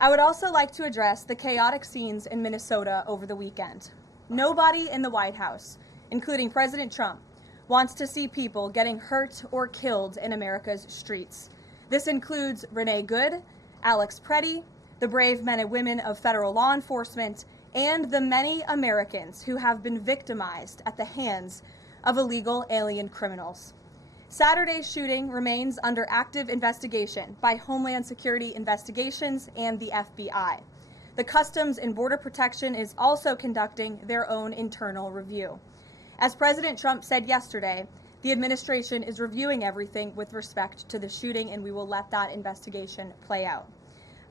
I would also like to address the chaotic scenes in Minnesota over the weekend. Nobody in the White House, including President Trump, wants to see people getting hurt or killed in America's streets. This includes Renee Good, Alex Pretti, the brave men and women of federal law enforcement, and the many Americans who have been victimized at the hands of illegal alien criminals. Saturday's shooting remains under active investigation by Homeland Security Investigations and the FBI. The Customs and Border Protection is also conducting their own internal review. As President Trump said yesterday, the administration is reviewing everything with respect to the shooting, and we will let that investigation play out.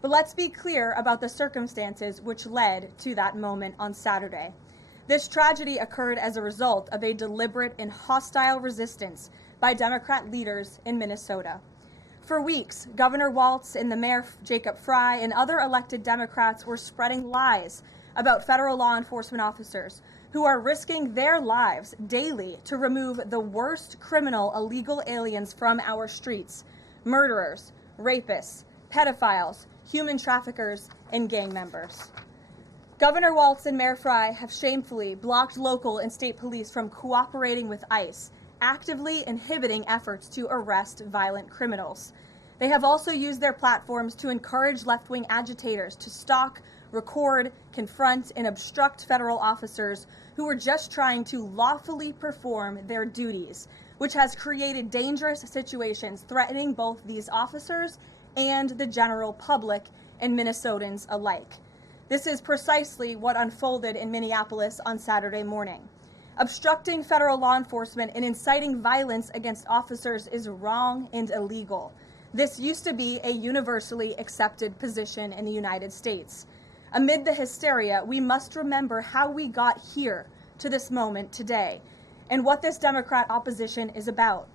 But let's be clear about the circumstances which led to that moment on Saturday. This tragedy occurred as a result of a deliberate and hostile resistance by Democrat leaders in Minnesota. For weeks, Governor Walz and the Mayor Jacob Frey and other elected Democrats were spreading lies about federal law enforcement officers who are risking their lives daily to remove the worst criminal illegal aliens from our streets: murderers, rapists, pedophiles, human traffickers, and gang members. Governor Walz and Mayor Frey have shamefully blocked local and state police from cooperating with ICE, actively inhibiting efforts to arrest violent criminals. They have also used their platforms to encourage left-wing agitators to stalk, record, confront, and obstruct federal officers who are just trying to lawfully perform their duties, which has created dangerous situations threatening both these officers and the general public and Minnesotans alike. This is precisely what unfolded in Minneapolis on Saturday morning. Obstructing federal law enforcement and inciting violence against officers is wrong and illegal. This used to be a universally accepted position in the United States. Amid the hysteria, we must remember how we got here to this moment today and what this Democrat opposition is about.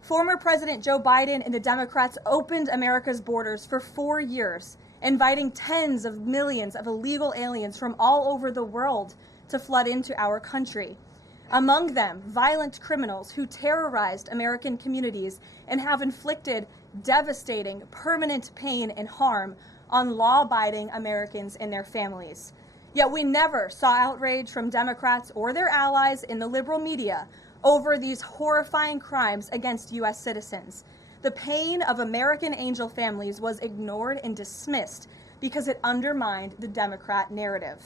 Former President Joe Biden and the Democrats opened America's borders for 4 years, inviting tens of millions of illegal aliens from all over the world to flood into our country. Among them, violent criminals who terrorized American communities and have inflicted devastating, permanent pain and harm on law-abiding Americans and their families. Yet we never saw outrage from Democrats or their allies in the liberal media over these horrifying crimes against U.S. citizens. The pain of American angel families was ignored and dismissed because it undermined the Democrat narrative.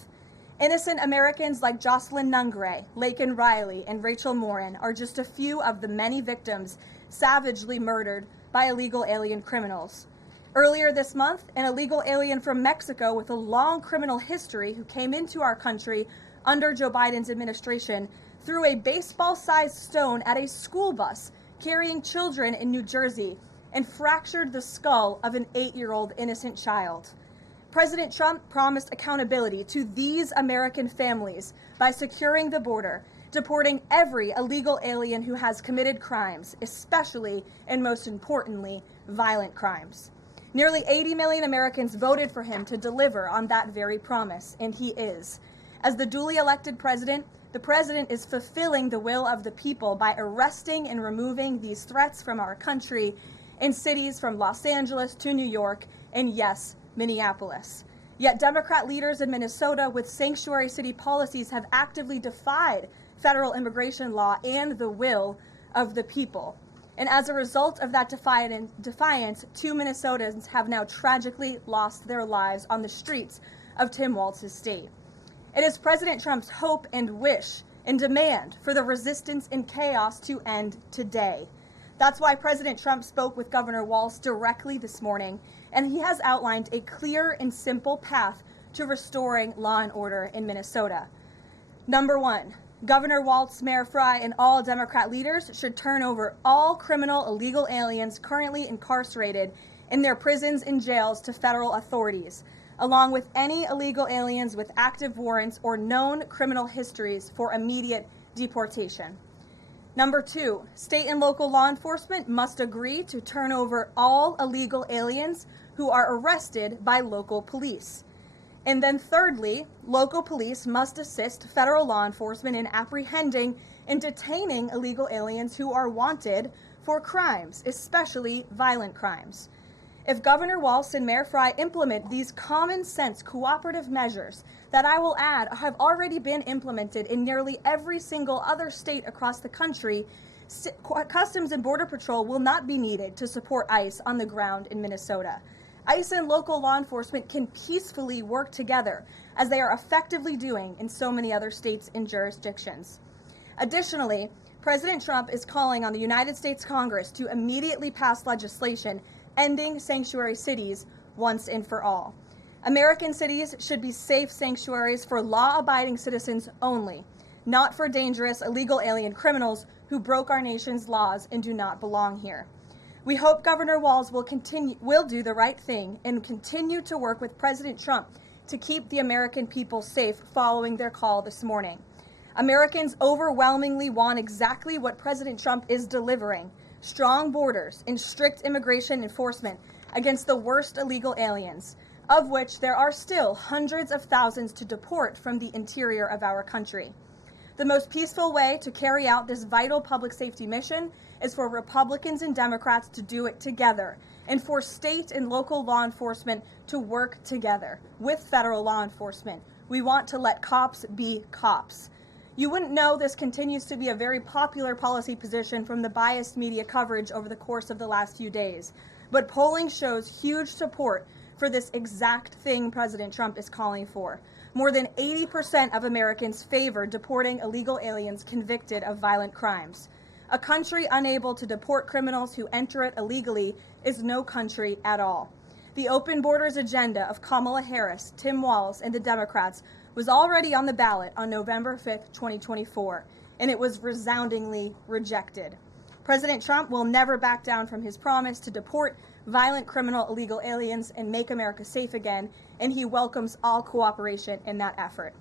Innocent Americans like Jocelyn Nungray, Laken Riley, and Rachel Morin are just a few of the many victims savagely murdered by illegal alien criminals. Earlier this month, an illegal alien from Mexico with a long criminal history who came into our country under Joe Biden's administration threw a baseball-sized stone at a school bus carrying children in New Jersey and fractured the skull of an 8-year-old innocent child. President Trump promised accountability to these American families by securing the border, deporting every illegal alien who has committed crimes, especially and most importantly, violent crimes. Nearly 80 million Americans voted for him to deliver on that very promise, and he is. As the duly elected president, the president is fulfilling the will of the people by arresting and removing these threats from our country in cities from Los Angeles to New York and, yes, Minneapolis. Yet Democrat leaders in Minnesota with sanctuary city policies have actively defied federal immigration law and the will of the people. And as a result of that defiance, 2 Minnesotans have now tragically lost their lives on the streets of Tim Walz's state. It is President Trump's hope and wish and demand for the resistance and chaos to end today. That's why President Trump spoke with Governor Walz directly this morning, and he has outlined a clear and simple path to restoring law and order in Minnesota. Number 1, Governor Walz, Mayor Frey, and all Democrat leaders should turn over all criminal illegal aliens currently incarcerated in their prisons and jails to federal authorities, along with any illegal aliens with active warrants or known criminal histories for immediate deportation. Number 2, state and local law enforcement must agree to turn over all illegal aliens who are arrested by local police. And then thirdly, local police must assist federal law enforcement in apprehending and detaining illegal aliens who are wanted for crimes, especially violent crimes. If Governor Walz and Mayor Frey implement these common sense cooperative measures that, I will add, have already been implemented in nearly every single other state across the country, Customs and Border Patrol will not be needed to support ICE on the ground in Minnesota. ICE and local law enforcement can peacefully work together, as they are effectively doing in so many other states and jurisdictions. Additionally, President Trump is calling on the United States Congress to immediately pass legislation ending sanctuary cities once and for all. American cities should be safe sanctuaries for law-abiding citizens only, not for dangerous illegal alien criminals who broke our nation's laws and do not belong here. We hope Governor Walz will do the right thing and continue to work with President Trump to keep the American people safe following their call this morning. Americans overwhelmingly want exactly what President Trump is delivering: strong borders and strict immigration enforcement against the worst illegal aliens, of which there are still hundreds of thousands to deport from the interior of our country. The most peaceful way to carry out this vital public safety mission is for Republicans and Democrats to do it together, and for state and local law enforcement to work together with federal law enforcement. We want to let cops be cops. You wouldn't know this continues to be a very popular policy position from the biased media coverage over the course of the last few days, but polling shows huge support for this exact thing President Trump is calling for. More than 80% of Americans favor deporting illegal aliens convicted of violent crimes. A country unable to deport criminals who enter it illegally is no country at all. The open borders agenda of Kamala Harris, Tim Walz, and the Democrats was already on the ballot on November 5th, 2024, and it was resoundingly rejected. President Trump will never back down from his promise to deport violent criminal illegal aliens and make America safe again, and he welcomes all cooperation in that effort.